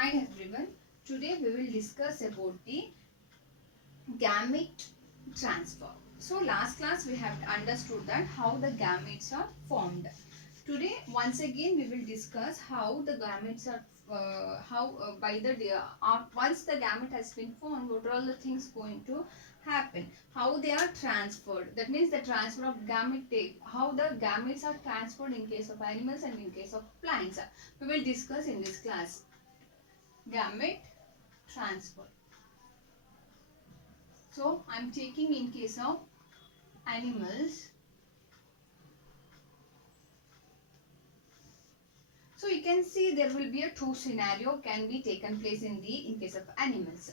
Hi everyone. Today we will discuss about the gamete transfer. So last class we have understood that how the gametes are formed. Today once again we will discuss how the gametes are by the once the gamete has been formed, what are all the things going to happen, how they are transferred. That means the transfer of gamete, how the gametes are transferred in case of animals and in case of plants. We will discuss in this class. Gamete transfer. So I am taking in case of animals. So you can see there will be a two scenario can be taken place in case of animals.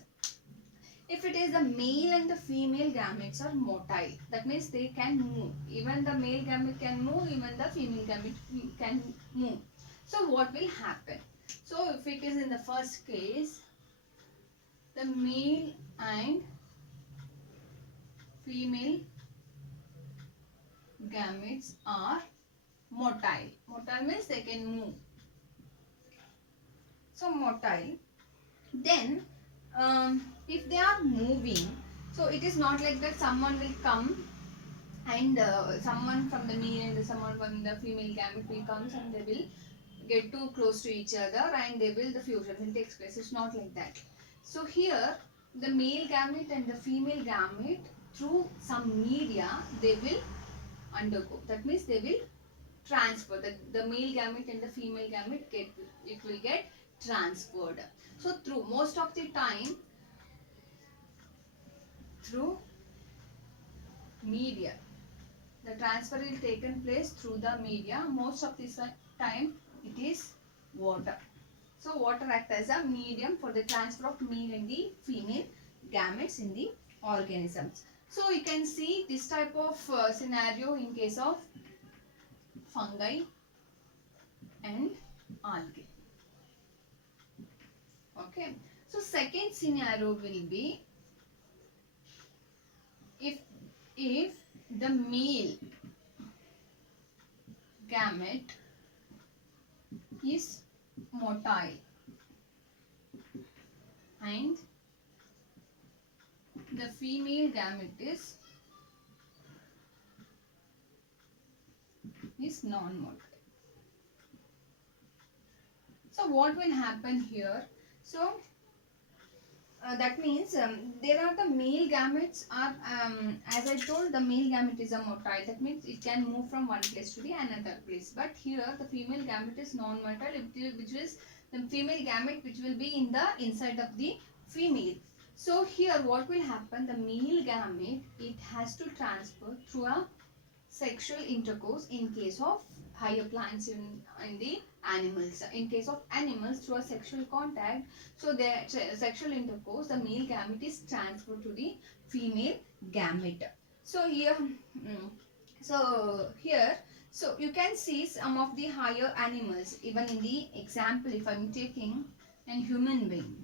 If it is the male and the female gametes are motile, that means they can move. Even the male gamete can move, even the female gamete can move. So what will happen? So if it is in the first case, the male and female gametes are motile. Motile means they can move. So motile. Then if they are moving, so it is not like that someone will come and someone from the male and someone from the female gamete will come and they will get too close to each other and they will the fusion will take place. It's not like that. So here the male gamete and the female gamete through some media they will undergo. That means they will transfer. The male gamete and the female gamete it will get transferred. So through most of the time through media, the transfer will taken place through the media. Most of the time it is water. So water acts as a medium for the transfer of male and the female gametes in the organisms. So you can see this type of scenario in case of fungi and algae. Okay. So second scenario will be if the male gamete is motile and the female gamete is non-motile. So what will happen here? So that means there are the male gametes are as I told, the male gamete is a motile. That means it can move from one place to the another place. But here the female gamete is non-motile, which is the female gamete which will be in the inside of the female. So here what will happen? The male gamete it has to transfer through a sexual intercourse in case of higher plants in the animals. In case of animals, through a sexual contact, so the sexual intercourse, the male gamete is transferred to the female gamete. So here, so you can see some of the higher animals. Even in the example, if I am taking a human being,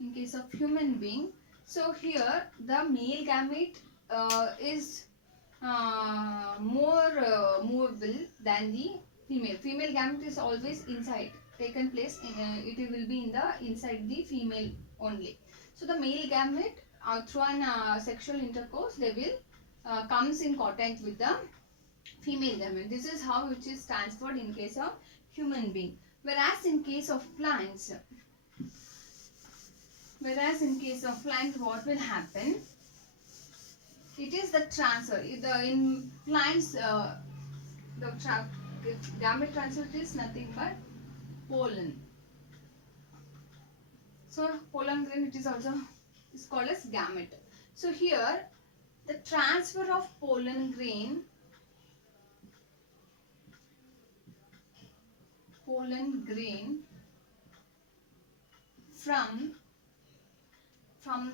in case of human being, so here the male gamete is more movable than the female. Female gamete is always inside, taken place it will be in the inside the female only. So the male gamete through an sexual intercourse they will comes in contact with the female gamete. This is how it is transferred in case of human being. Whereas in case of plants, what will happen? It is the transfer. In plants, the gamete transfer is nothing but pollen. So pollen grain it is also is called as gamete. So here the transfer of pollen grain from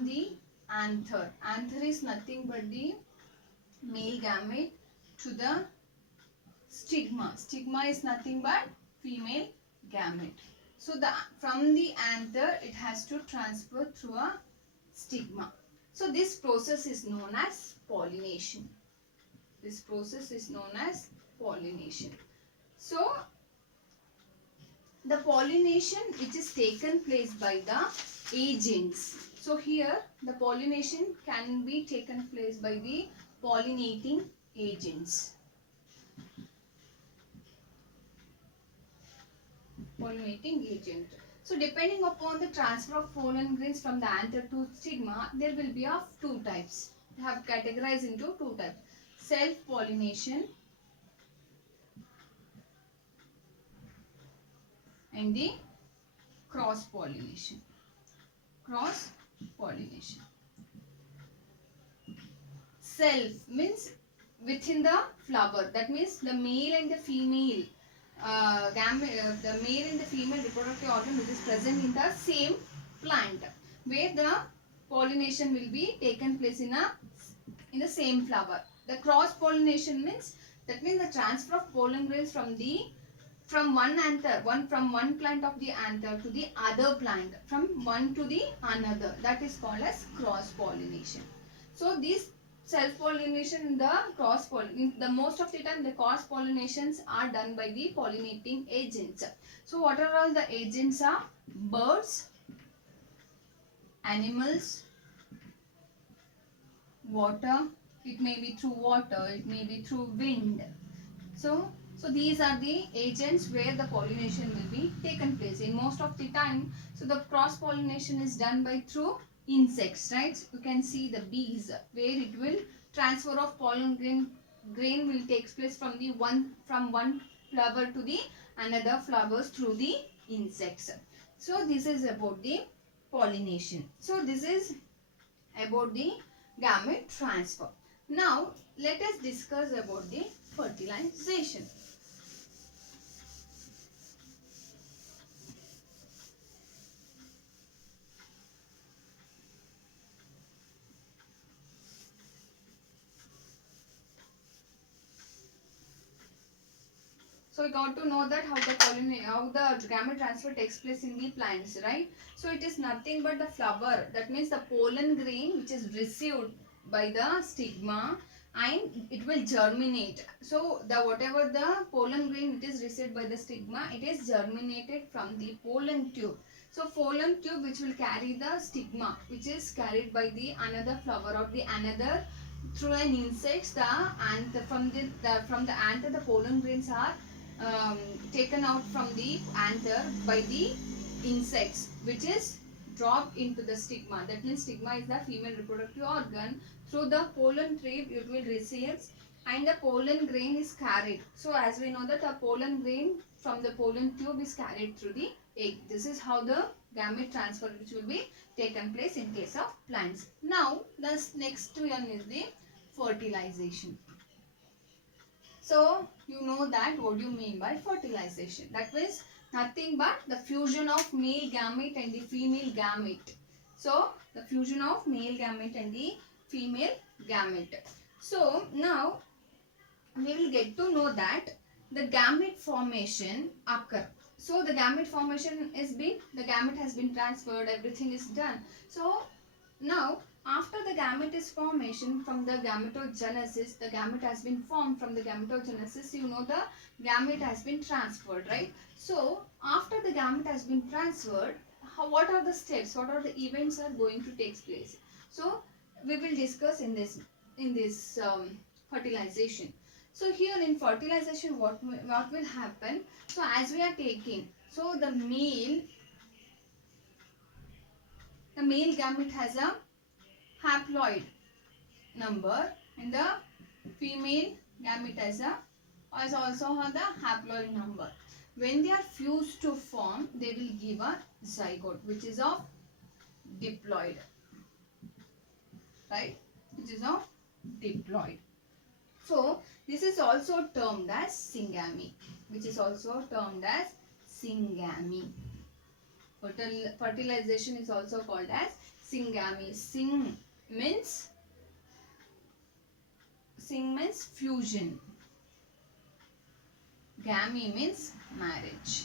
the anther. Anther is nothing but the male gamete to the stigma. Stigma is nothing but female gamete. So from the anther it has to transfer through a stigma. So this process is known as pollination. So the pollination which is taken place by the agents. So here the pollination can be taken place by the pollinating agents. Pollinating agent. So depending upon the transfer of pollen grains from the anther to stigma, there will be of two types. We have categorized into two types. Self-pollination and the cross-pollination. Cross-pollination. Self means within the flower. That means the male and the female the male and the female reproductive organ which is present in the same plant, where the pollination will be taken place in the same flower. The cross pollination means, that means the transfer of pollen grains from one anther, from one plant of the anther to the other plant, from one to the another. That is called as cross pollination. So these self pollination, the cross pollination, the most of the time the cross pollinations are done by the pollinating agents. So what are all the agents are? Birds, animals, water. It may be through water, it may be through wind. So these are the agents where the pollination will be taken place in most of the time. So the cross pollination is done by through insects, right? You can see the bees, where it will transfer of pollen grain will take place from one flower to the another flowers through the insects. So this is about the pollination. So this is about the gamete transfer. Now let us discuss about the fertilization. So we got to know that how the gamete transfer takes place in the plants, right? So it is nothing but the flower, that means the pollen grain which is received by the stigma, and it will germinate. So the whatever the pollen grain it is received by the stigma, it is germinated from the pollen tube. So pollen tube which will carry the stigma, which is carried by the another flower or the another through an insect. And from the anther the pollen grains are taken out from the anther by the insects, which is dropped into the stigma. That means stigma is the female reproductive organ. Through the pollen tube it will receive, and the pollen grain is carried. So as we know that the pollen grain from the pollen tube is carried through the egg. This is how the gamete transfer which will be taken place in case of plants. Now the next one is the fertilization. So you know that what do you mean by fertilization? That means nothing but the fusion of male gamete and the female gamete. So the fusion of male gamete and the female gamete. So now we will get to know that the gamete formation occur. So the gamete formation is the gamete has been transferred, everything is done. So now after the gamete is formation from the gametogenesis, the gamete has been formed from the gametogenesis, you know the gamete has been transferred, right? So after the gamete has been transferred, what are the steps, what are the events are going to take place? So we will discuss in this fertilization. So here in fertilization what will happen? So as we are taking, so the male gamete has a haploid number, and the female gamete has also have the haploid number. When they are fused to form, they will give a zygote, which is of diploid, right? Which is of diploid. So this is also termed as syngamy, which is also termed as syngamy. Fertilization is also called as syngamy. Syng means fusion. Gamy means marriage.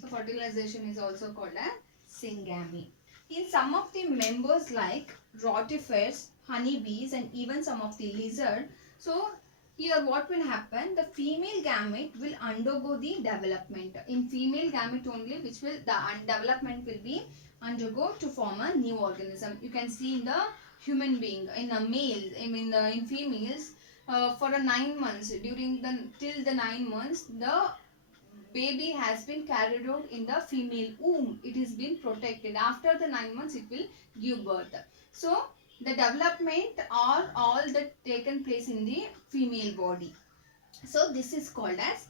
So fertilization is also called as syngamy. In some of the members like rotifers, honeybees, and even some of the lizard, so here what will happen, the female gamete will undergo the development. In female gamete only, which will the development will be undergo to form a new organism. You can see in the human being, in a male, in females, for a 9 months, during the till the 9 months, the baby has been carried out in the female womb. It is been protected. After the 9 months, it will give birth. So the development are all that taken place in the female body. So this is called as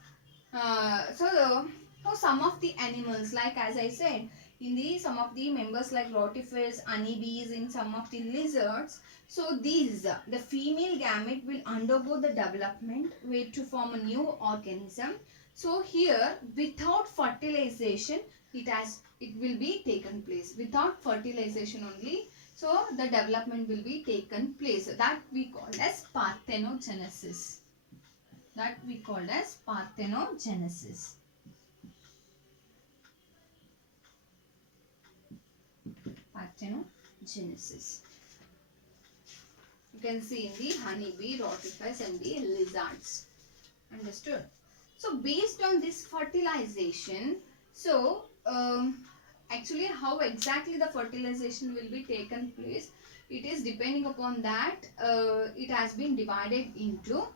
so some of the animals, like as I said, in the some of the members like rotifers, honeybees, in some of the lizards. So these the female gamete will undergo the development where to form a new organism. So here without fertilization, it will be taken place without fertilization only. So the development will be taken place, that we call as parthenogenesis. That we call as parthenogenesis. Parthenogenesis. You can see in the honeybee, rotifers and the lizards. Understood? So based on this fertilization, so actually how exactly the fertilization will be taken place, it is depending upon that it has been divided into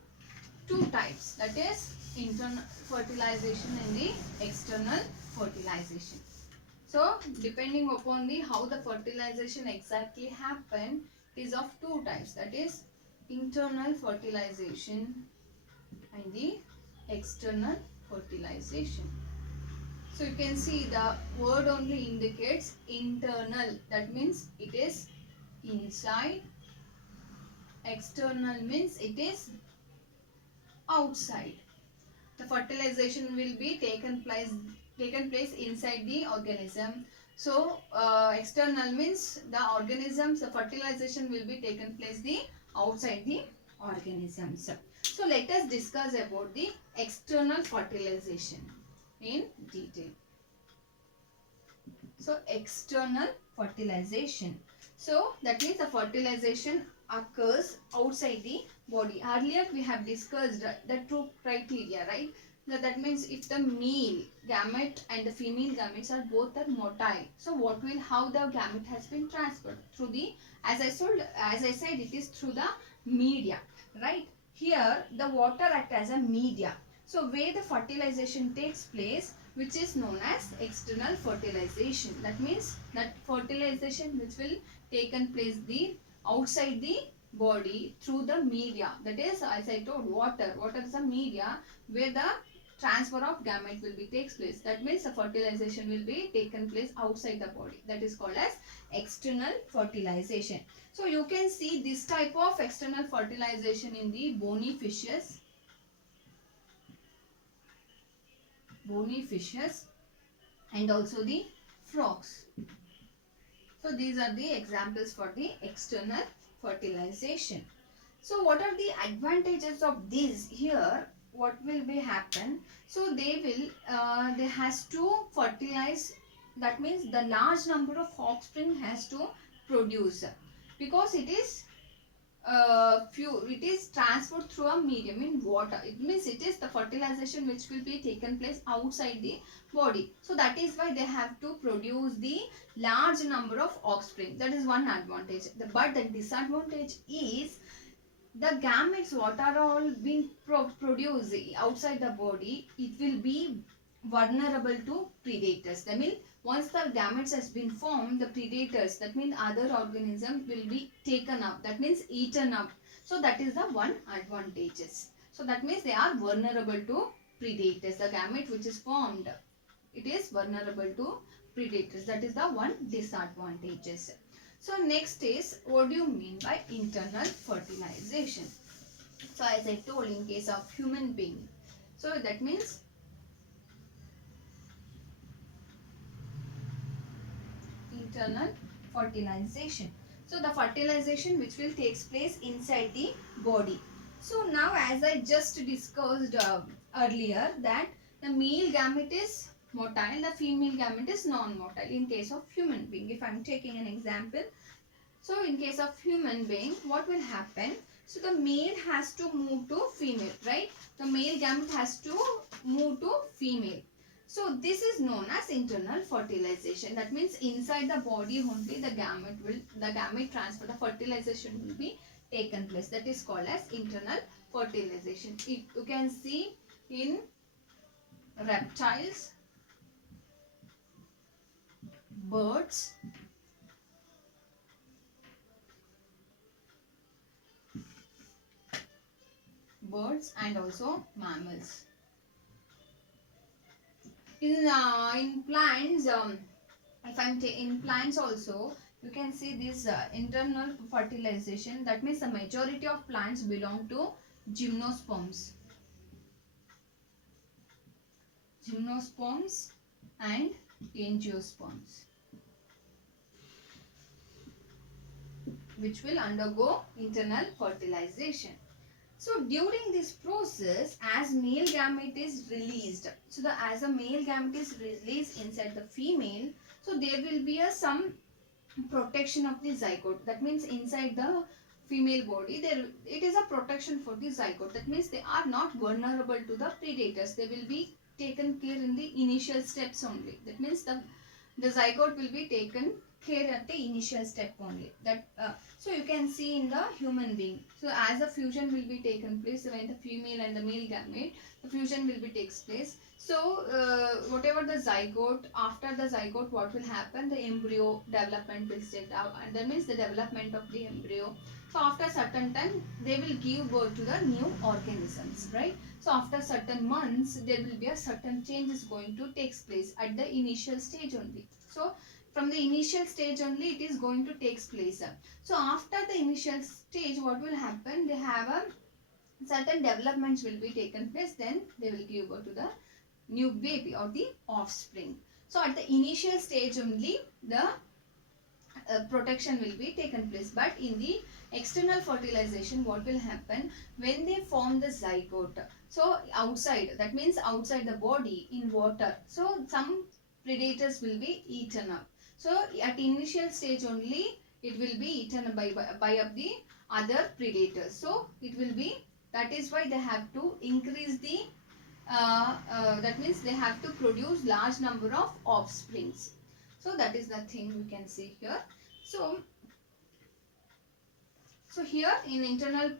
two types, that is internal fertilization and the external fertilization. So depending upon the how the fertilization exactly happen, it is of two types, that is internal fertilization and the external fertilization. So you can see the word only indicates internal, that means it is inside. External means it is outside. The fertilization will be taken place inside the organism. So external means the organisms, the fertilization will be taken place the outside the organisms. So let us discuss about the external fertilization in detail. So external fertilization. So that means the fertilization occurs outside the body. Earlier we have discussed the two criteria, right? That means if the male gamete and the female gametes are both are motile. So what will, how the gamete has been transferred? Through the, as I said, it is through the media, right? Here the water acts as a media. So where the fertilization takes place, which is known as external fertilization. That means that fertilization which will taken place the outside the body through the media. That is, as I told, water. Water is a media where the transfer of gamete will be takes place. That means the fertilization will be taken place outside the body. That is called as external fertilization. So you can see this type of external fertilization in the bony fishes. And also the frogs. So these are the examples for the external fertilization. So what are the advantages of this here? What will be happen? So they has to fertilize. That means the large number of offspring has to produce, because it is it is transferred through a medium in water. It means it is the fertilization which will be taken place outside the body. So that is why they have to produce the large number of offspring. That is one advantage. But the disadvantage is the gametes what are all being produced outside the body, it will be vulnerable to predators. That means once the gametes has been formed, the predators, that means other organisms, will be taken up. That means eaten up. So that is the one advantages. So that means they are vulnerable to predators. The gamete which is formed, it is vulnerable to predators. That is the one disadvantages. So next is, what do you mean by internal fertilization? So as I told, in case of human being, so that means internal fertilization. So the fertilization which will takes place inside the body. So now as I just discussed earlier, that the male gamete is motile, the female gamete is non-motile in case of human being. If I am taking an example, so in case of human being, what will happen? So the male has to move to female, right? The male gamete has to move to female. So this is known as internal fertilization. That means inside the body only the gamete transfer, the fertilization will be taken place. That is called as internal fertilization. You can see in reptiles, birds, and also mammals. In plants, if in plants also, you can see this internal fertilization. That means the majority of plants belong to gymnosperms. Gymnosperms and angiosperms, which will undergo internal fertilization. So during this process, as male gamete is released, so as a male gamete is released inside the female, so there will be some protection of the zygote. That means inside the female body, it is a protection for the zygote. That means they are not vulnerable to the predators. They will be taken care in the initial steps only. That means the zygote will be taken care at the initial step only. That so you can see in the human being. So as a fusion will be taken place when the female and the male gamete, the fusion will be takes place. So whatever the zygote, after the zygote, what will happen? The embryo development will start out, and that means the development of the embryo. So after certain time, they will give birth to the new organisms, right? So after certain months, there will be a certain changes going to take place at the initial stage only. So from the initial stage only, it is going to take place. So after the initial stage, what will happen? They have a certain developments will be taken place. Then they will give birth to the new baby or the offspring. So at the initial stage only, the protection will be taken place. But in the external fertilization, what will happen when they form the zygote? So outside, that means outside the body in water, so some predators will be eaten up. So at initial stage only, it will be eaten by up the other predators. So it will be, that is why they have to increase the that means they have to produce large number of offsprings. So that is the thing we can see here. So here in internal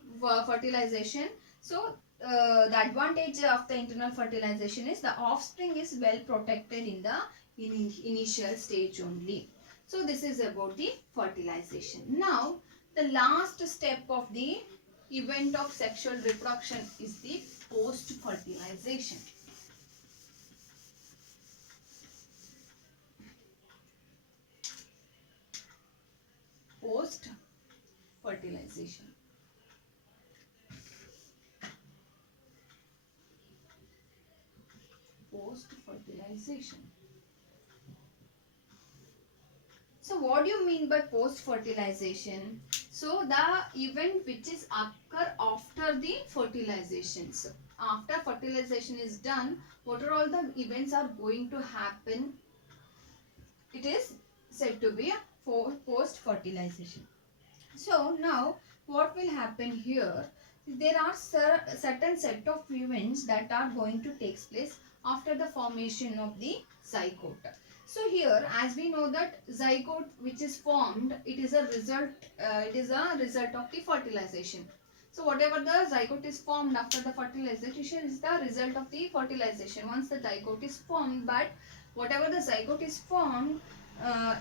fertilization, so the advantage of the internal fertilization is the offspring is well protected in the initial stage only. So this is about the fertilization. Now the last step of the event of sexual reproduction is the post fertilization. Post fertilization. Post fertilization. So what do you mean by post fertilization? So the event which is occur after the fertilization. So after fertilization is done, what are all the events are going to happen? It is said to be post fertilization. So now what will happen here? There are certain set of events that are going to take place after the formation of the zygote. So here, as we know that zygote which is formed, it is a result. It is a result of the fertilization. So whatever the zygote is formed after the fertilization is the result of the fertilization. Once the zygote is formed, but whatever the zygote is formed,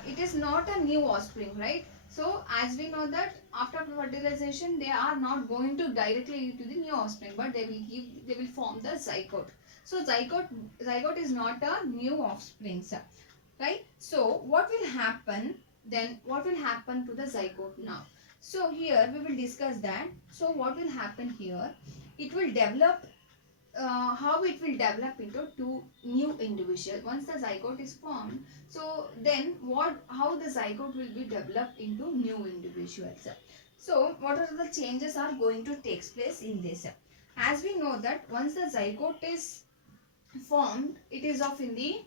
it is not a new offspring, right? So as we know that after fertilization, they are not going to directly to the new offspring, but they will form the zygote. So zygote is not a new offspring, right? So what will happen then? What will happen to the zygote now? So here we will discuss that. So what will happen here? It will develop. How it will develop into two new individuals once the zygote is formed. So then how the zygote will be developed into new individuals. So what are the changes are going to take place in this? As we know that once the zygote is formed, it is of in the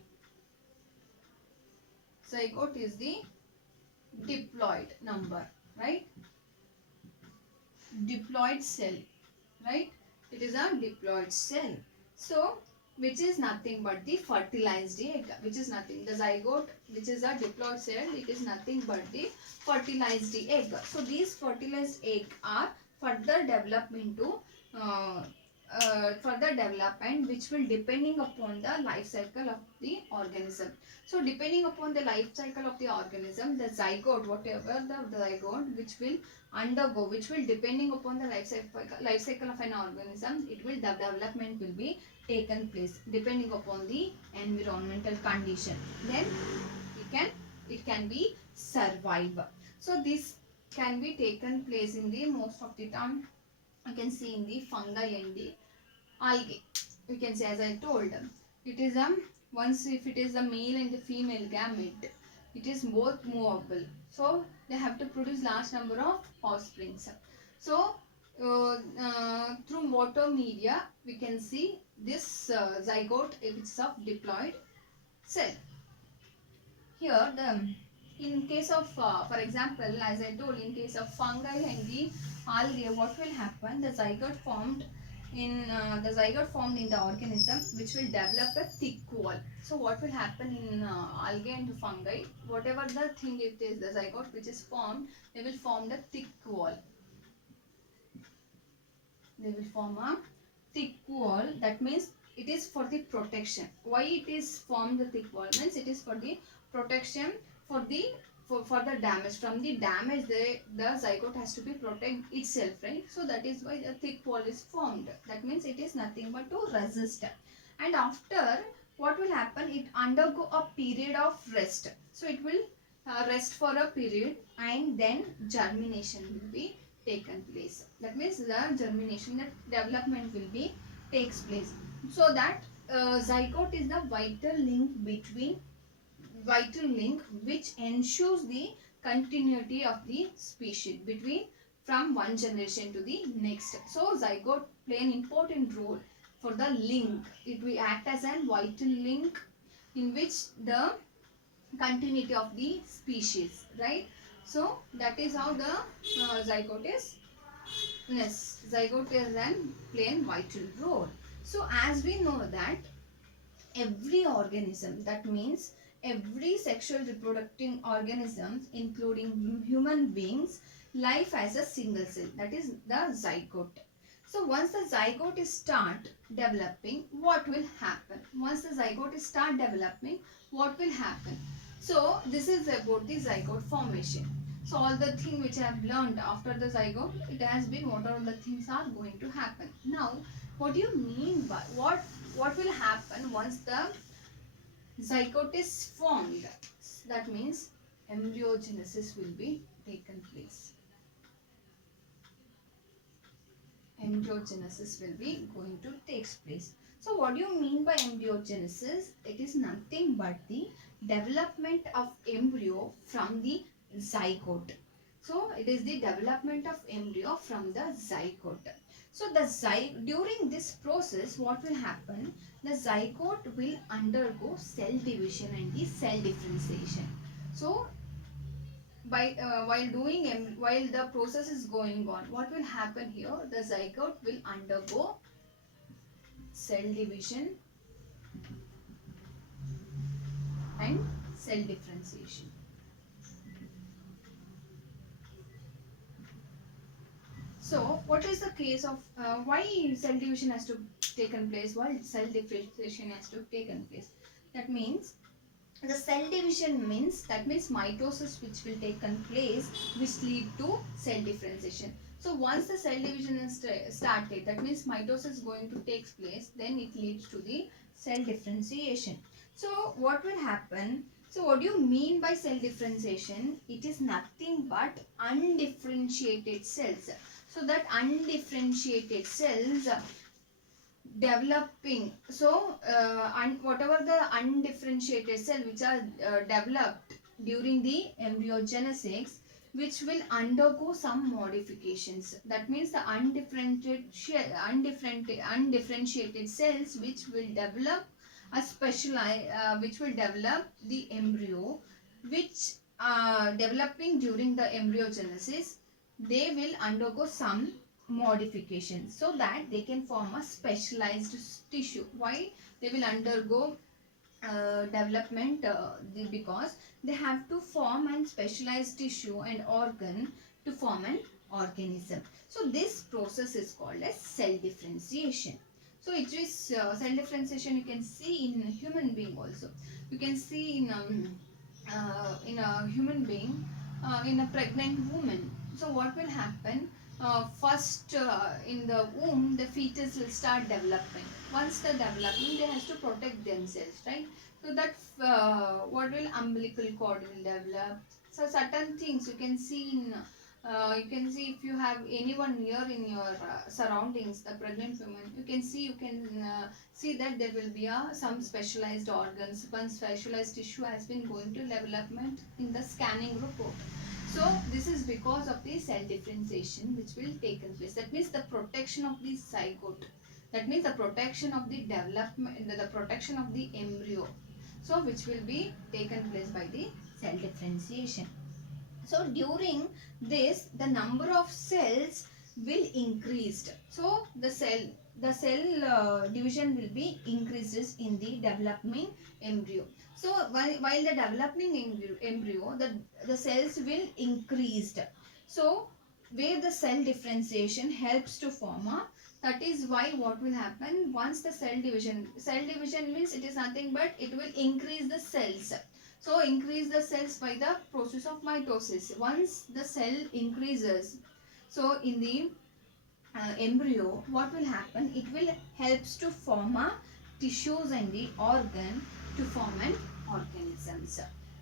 zygote is the diploid number, right? diploid cell, right? It is a diploid cell. So which is nothing but the fertilized egg, which is nothing. The zygote, which is a diploid cell, it is nothing but the fertilized egg. So these fertilized egg are further develop into further development, which will depending upon the life cycle of the organism. So depending upon the life cycle of the organism, the zygote, whatever the zygote which will undergo, which will depending upon the life cycle of an organism, it will, the development will be taken place depending upon the environmental condition. Then it can be survive. So this can be taken place in the most of the time you can see in the fungi and the algae. You can say, as I told, it is once if it is the male and the female gamete, it is both movable. So they have to produce large number of offsprings. So through water media, we can see this zygote, which is of diploid cell. Here, in case of, for example, as I told, in case of fungi and the algae, what will happen? The zygote formed in the organism, which will develop a thick wall. So what will happen in algae and fungi? Whatever the thing it is, the zygote which is formed, they will form the thick wall. They will form a thick wall. That means it is for the protection. Why it is formed the thick wall? Means it is for the protection, for the the damage. From the damage, the zygote has to be protect itself, right? So that is why the thick wall is formed. That means it is nothing but to resist. And after, what will happen? It undergo a period of rest. So it will rest for a period, and then germination will be taken place. That means the germination, the development will be takes place. So that zygote is the vital link which ensures the continuity of the species between from one generation to the next. So zygote play an important role for the link. It will act as a vital link in which the continuity of the species, right? So that is how the zygote is. Yes, zygote is an plain vital role. So as we know that every organism, that means every sexual reproducing organisms, including human beings, life as a single cell, that is the zygote. So once the zygote is start developing, what will happen? Once the zygote is start developing, what will happen? So this is about the zygote formation. So all the thing which I have learned after the zygote, it has been what all the things are going to happen. Now, what do you mean by what will happen once the zygote is formed? That means embryogenesis will be taken place. Embryogenesis will be going to take place. So what do you mean by embryogenesis? It is nothing but the development of embryo from the zygote. So it is the development of embryo from the zygote. So during this process, what will happen? The zygote will undergo cell division and the cell differentiation. So while the process is going on, what will happen here? The zygote will undergo cell division and cell differentiation. So what is the case of why cell division has to taken place? Why cell differentiation has to taken place? That means the cell division means, that means mitosis which will taken place, which lead to cell differentiation. So once the cell division is started, that means mitosis is going to take place, then it leads to the cell differentiation. So what will happen? So what do you mean by cell differentiation? It is nothing but undifferentiated cells. So that undifferentiated cells developing, so whatever the undifferentiated cell which are developed during the embryogenesis, which will undergo some modifications. That means the undifferentiated cells which will develop a which will develop the embryo, which developing during the embryogenesis, they will undergo some modification so that they can form a specialized tissue. Why they will undergo development? Because they have to form an specialized tissue and organ to form an organism. So this process is called as cell differentiation. So it is cell differentiation you can see in human being also. You can see in a human being, in a pregnant woman. So what will happen? First, in the womb, the fetus will start developing. Once they're developing, they have to protect themselves, right? So that what will umbilical cord will develop. So certain things you can see in you can see if you have anyone near in your surroundings, the pregnant woman, you can see that there will be some specialized organs, one specialized tissue has been going to development in the scanning report. So this is because of the cell differentiation which will take place. That means the protection of the zygote. That means the protection of the development, the protection of the embryo. So which will be taken place by the cell differentiation. So during this, the number of cells will increased. So the cell division will be increases in the developing embryo. So while the developing embryo, the cells will increased. So where the cell differentiation helps to form a, that is why what will happen once the cell division means it is nothing but it will increase the cells. So increase the cells by the process of mitosis. Once the cell increases, so in the embryo, what will happen? It will helps to form a tissues and the organ to form an organisms.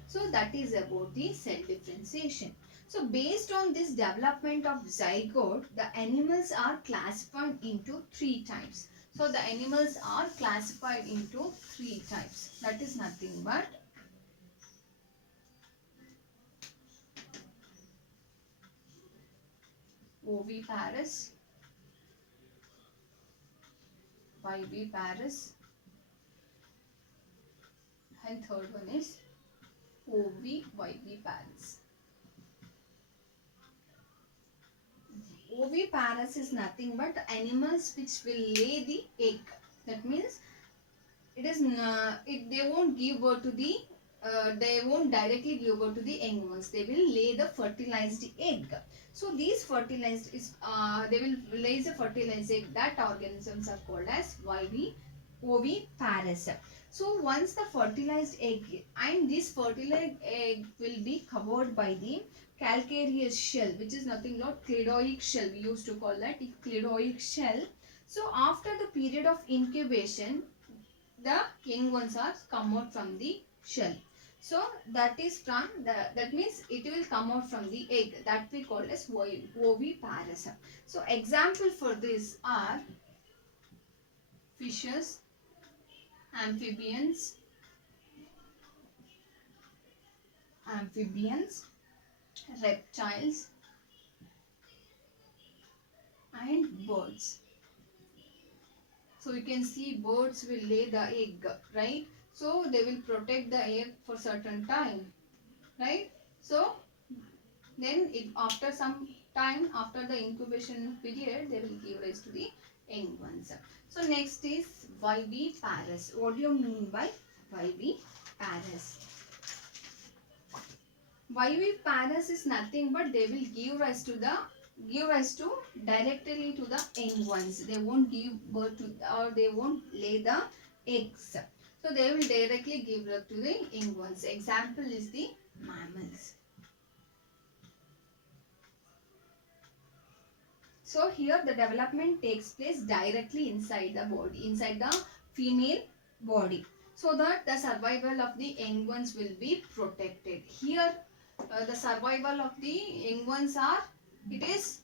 So that is about the cell differentiation. So based on this development of zygote, the animals are classified into 3 types. So the animals are classified into 3 types. That is nothing but oviparous, viviparous, and third one is oviviparous. Oviparous is nothing but animals which will lay the egg. That means it is they won't give birth to the they won't directly give birth to the young ones. They will lay the fertilized egg. So these fertilized is they will lay the fertilized egg. That organisms are called as oviparous. So once the fertilized egg, and this fertilized egg will be covered by the calcareous shell, which is nothing but cladoic shell. We used to call that cladoic shell. So after the period of incubation, the young ones are come out from the shell. So that is from the, that means it will come out from the egg, that we call as oviparous. So example for this are fishes, amphibians, reptiles and birds. So you can see birds will lay the egg, right? So they will protect the egg for certain time, right? So then after some time, after the incubation period, they will give rise to the young ones. So next is viviparous. What do you mean by viviparous? Viviparous is nothing but they will give rise to directly to the young ones. They won't give birth to, or they won't lay the eggs. So they will directly give birth to the young ones. Example is the mammals. So here the development takes place directly inside the body, inside the female body, so that the survival of the young ones will be protected. Here the survival of the young ones are, it is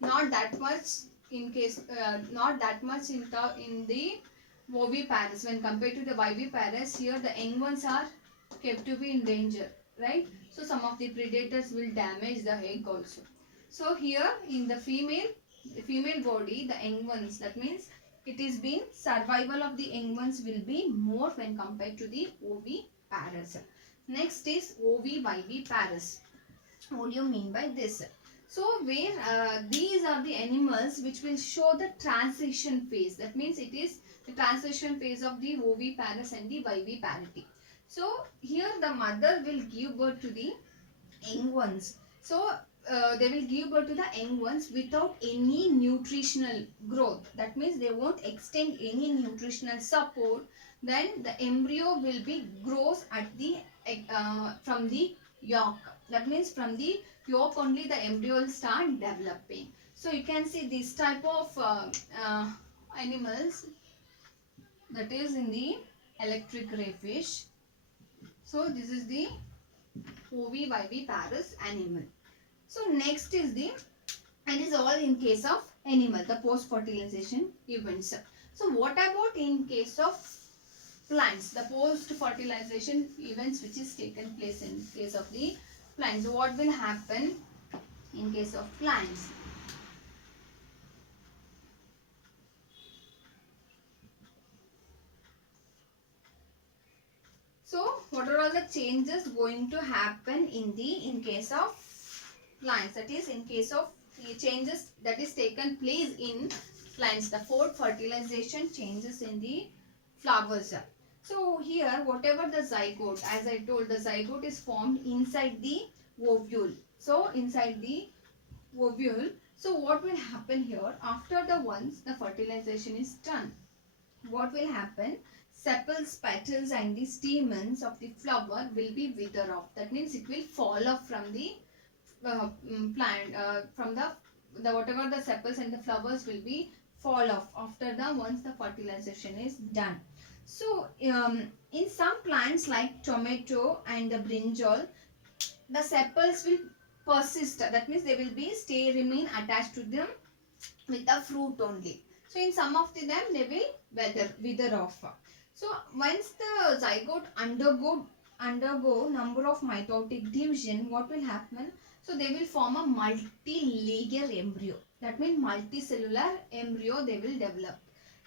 not that much in case, not that much in the oviparous when compared to the viviparous. Here the young ones are kept to be in danger, right? So some of the predators will damage the egg also. So here in the female body, the young ones, that means it is been survival of the young ones will be more when compared to the oviparous. Next is oviviparous. What do you mean by this? So where these are the animals which will show the transition phase. That means it is the transition phase of the oviparous and the viviparity. So here the mother will give birth to the young ones. So they will give birth to the young ones without any nutritional growth. That means they won't extend any nutritional support. Then the embryo will be grows at the from the yolk. That means from the yolk only the embryo will start developing. So you can see this type of animals, that is in the electric ray fish. So this is the oviviparous animal. So next is the, and is all in case of animal, the post fertilization events. So what about in case of plants, the post fertilization events which is taken place in case of the plants? What will happen in case of plants? So what are all the changes going to happen in case of plants? That is, in case of changes that is taken place in plants, the fourth fertilization changes in the flowers. So here whatever the zygote, as I told, the zygote is formed inside the ovule. So inside the ovule, so what will happen here after the once the fertilization is done? What will happen? Sepals, petals and the stamens of the flower will be wither off. That means it will fall off from the plant, from the whatever the sepals and the flowers will be fall off after the once the fertilization is done. So in some plants like tomato and the brinjal, the sepals will persist. That means they will be remain attached to them with the fruit only. So in some of them they will wither off. So once the zygote undergo number of mitotic division, what will happen? So they will form a multi-layer embryo. That means multicellular embryo they will develop.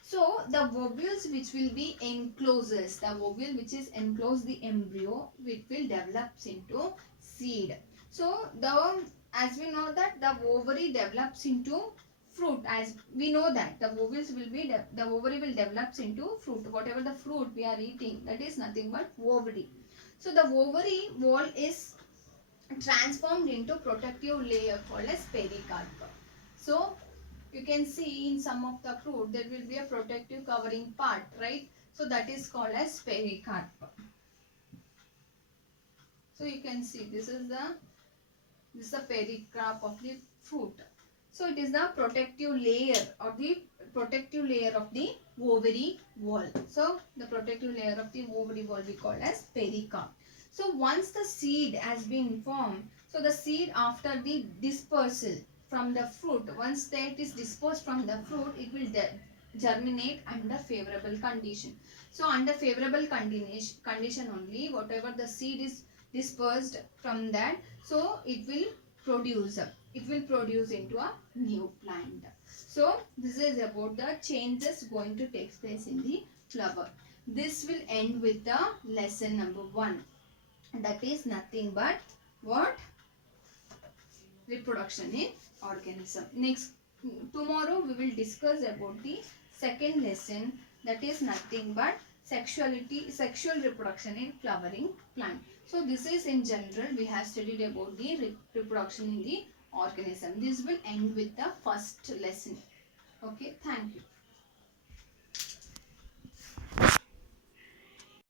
So the ovules which will be encloses, the ovule which is enclose the embryo, which will develop into seed. So the, as we know that the ovary develops into fruit, as we know that the ovules will be the ovary will develops into fruit. Whatever the fruit we are eating, that is nothing but ovary. So the ovary wall is transformed into protective layer called as pericarp. So you can see in some of the fruit there will be a protective covering part, right? So that is called as pericarp. So you can see this is the pericarp of the fruit. So it is the protective layer or the protective layer of the ovary wall. So the protective layer of the ovary wall we call as pericarp. So once the seed has been formed, so the seed after the dispersal from the fruit, once that is dispersed from the fruit, it will germinate under favorable condition. So under favorable condition only, whatever the seed is dispersed from that, so it will produce into a new plant. So this is about the changes going to take place in the flower. This will end with the lesson number 1. That is nothing but what? Reproduction in organism. Next, tomorrow we will discuss about the second lesson, that is nothing but sexual reproduction in flowering plant. So this is in general we have studied about the reproduction in the organism. This will end with the first lesson. Okay, thank you.